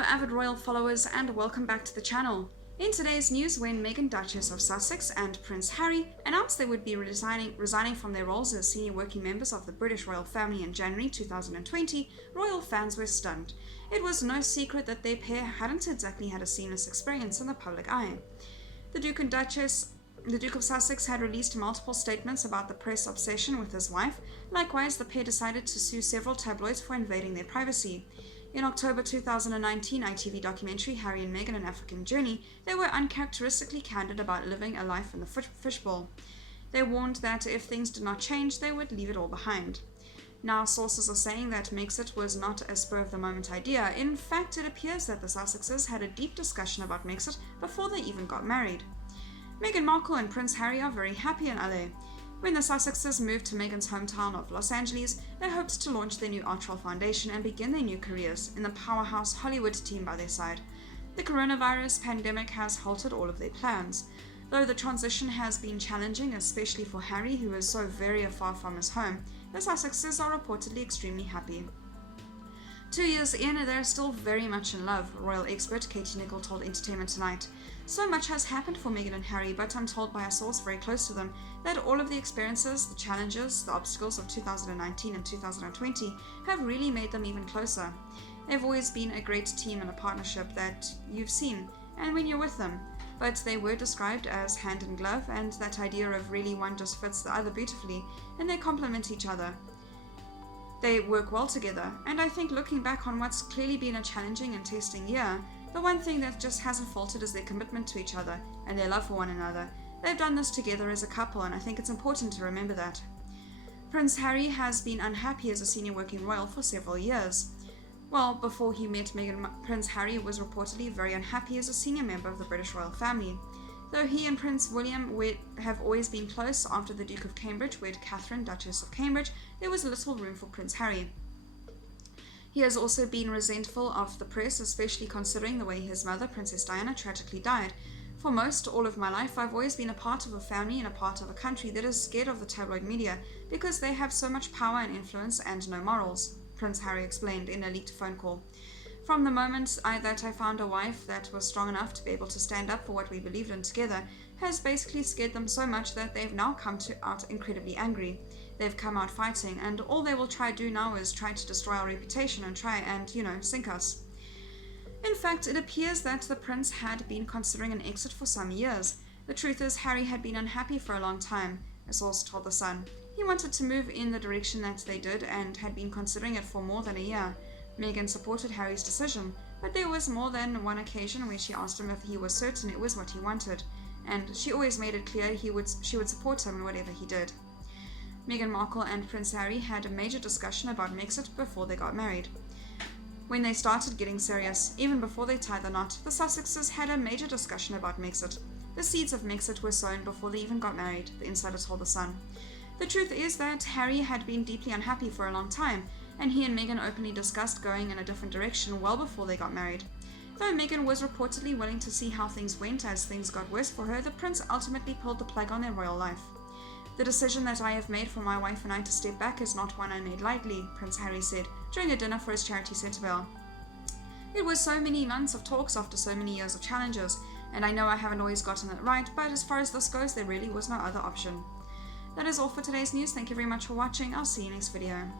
Hello avid royal followers and welcome back to the channel. In today's news, when Meghan, Duchess of Sussex, and Prince Harry announced they would be resigning from their roles as senior working members of the British royal family in January 2020, royal fans were stunned. It was no secret that their pair hadn't exactly had a seamless experience in the public eye. The Duke of Sussex had released multiple statements about the press obsession with his wife. Likewise, the pair decided to sue several tabloids for invading their privacy. In October 2019 ITV documentary Harry and Meghan: An African Journey, they were uncharacteristically candid about living a life in the fishbowl. They warned that if things did not change, they would leave it all behind. Now, sources are saying that Megxit was not a spur-of-the-moment idea. In fact, it appears that the Sussexes had a deep discussion about Megxit before they even got married. Meghan Markle and Prince Harry are very happy in LA. When the Sussexes moved to Meghan's hometown of Los Angeles, they hoped to launch their new Artrol Foundation and begin their new careers in the powerhouse Hollywood team by their side. The coronavirus pandemic has halted all of their plans. Though the transition has been challenging, especially for Harry, who is so very far from his home, the Sussexes are reportedly extremely happy. 2 years in, they're still very much in love, royal expert Katie Nicholl told Entertainment Tonight. So much has happened for Meghan and Harry, but I'm told by a source very close to them that all of the experiences, the challenges, the obstacles of 2019 and 2020 have really made them even closer. They've always been a great team and a partnership that you've seen, and when you're with them, but they were described as hand in glove, and that idea of really one just fits the other beautifully, and they complement each other. They work well together, and I think looking back on what's clearly been a challenging and testing year, the one thing that just hasn't faltered is their commitment to each other and their love for one another. They've done this together as a couple, and I think it's important to remember that. Prince Harry has been unhappy as a senior working royal for several years. Well, before he met Meghan, Prince Harry was reportedly very unhappy as a senior member of the British royal family. Though he and Prince William have always been close, after the Duke of Cambridge wed Catherine, Duchess of Cambridge, there was little room for Prince Harry. He has also been resentful of the press, especially considering the way his mother, Princess Diana, tragically died. For most all of my life, I've always been a part of a family and a part of a country that is scared of the tabloid media because they have so much power and influence and no morals, Prince Harry explained in a leaked phone call. From the moment that I found a wife that was strong enough to be able to stand up for what we believed in together has basically scared them so much that they've now come out incredibly angry. They've come out fighting, and all they will try to do now is try to destroy our reputation and try and, sink us. In fact, it appears that the prince had been considering an exit for some years. The truth is, Harry had been unhappy for a long time, a source told The Sun. He wanted to move in the direction that they did and had been considering it for more than a year. Meghan supported Harry's decision, but there was more than one occasion where she asked him if he was certain it was what he wanted, and she always made it clear she would support him in whatever he did. Meghan Markle and Prince Harry had a major discussion about Megxit before they got married. When they started getting serious, even before they tied the knot, the Sussexes had a major discussion about Megxit. The seeds of Megxit were sown before they even got married, the insider told The Sun. The truth is that Harry had been deeply unhappy for a long time, and he and Meghan openly discussed going in a different direction well before they got married. Though Meghan was reportedly willing to see how things went as things got worse for her, the prince ultimately pulled the plug on their royal life. The decision that I have made for my wife and I to step back is not one I made lightly, Prince Harry said during a dinner for his charity Centerville. It was so many months of talks after so many years of challenges, and I know I haven't always gotten it right, but as far as this goes, there really was no other option. That is all for today's news. Thank you very much for watching. I'll see you next video.